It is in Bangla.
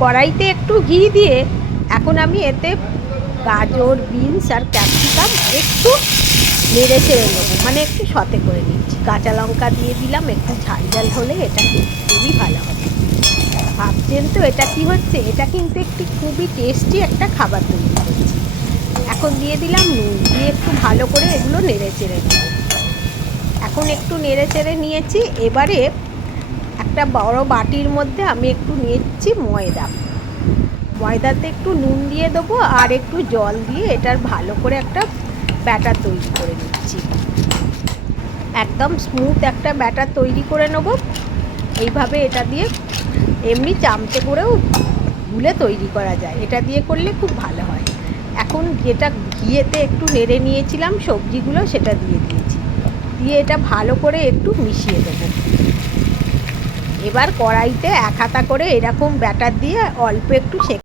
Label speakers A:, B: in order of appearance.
A: কড়াইতে একটু ঘি দিয়ে এখন আমি এতে গাজর, বিনস আর ক্যাপসিকাম একটু নেড়ে চেড়ে নেব। মানে একটু সতে করে নিচ্ছি। কাঁচা লঙ্কা দিয়ে দিলাম, একটু ঝাল ঝাল হলে এটা খুবই ভালো হবে। ভাবছেন তো এটা কি হচ্ছে? এটা কিন্তু একটি খুবই টেস্টি একটা খাবার তৈরি করছি। এখন দিয়ে দিলাম নুন। দিয়ে একটু ভালো করে এগুলো নেড়ে চেড়ে নেব। এখন একটু নেড়ে চেড়ে নিয়েছি। এবারে একটা বড় বাটির মধ্যে আমি একটু নিয়েছি ময়দা। ময়দাতে একটু নুন দিয়ে দেবো আর একটু জল দিয়ে এটার ভালো করে একটা ব্যাটার তৈরি করে নিচ্ছি। একদম স্মুথ একটা ব্যাটার তৈরি করে নেব। এইভাবে এটা দিয়ে এমনি চামচে করেও গুলে তৈরি করা যায়। এটা দিয়ে করলে খুব ভালো হয়। এখন যেটা ঘিয়েতে একটু নেড়ে নিয়েছিলাম, সবজিগুলো সেটা দিয়ে দিয়েছি। দিয়ে এটা ভালো করে একটু মিশিয়ে দেবো। এবার কড়াইতে এক হাতা করে এরকম ব্যাটার দিয়ে অল্প একটু সেঁক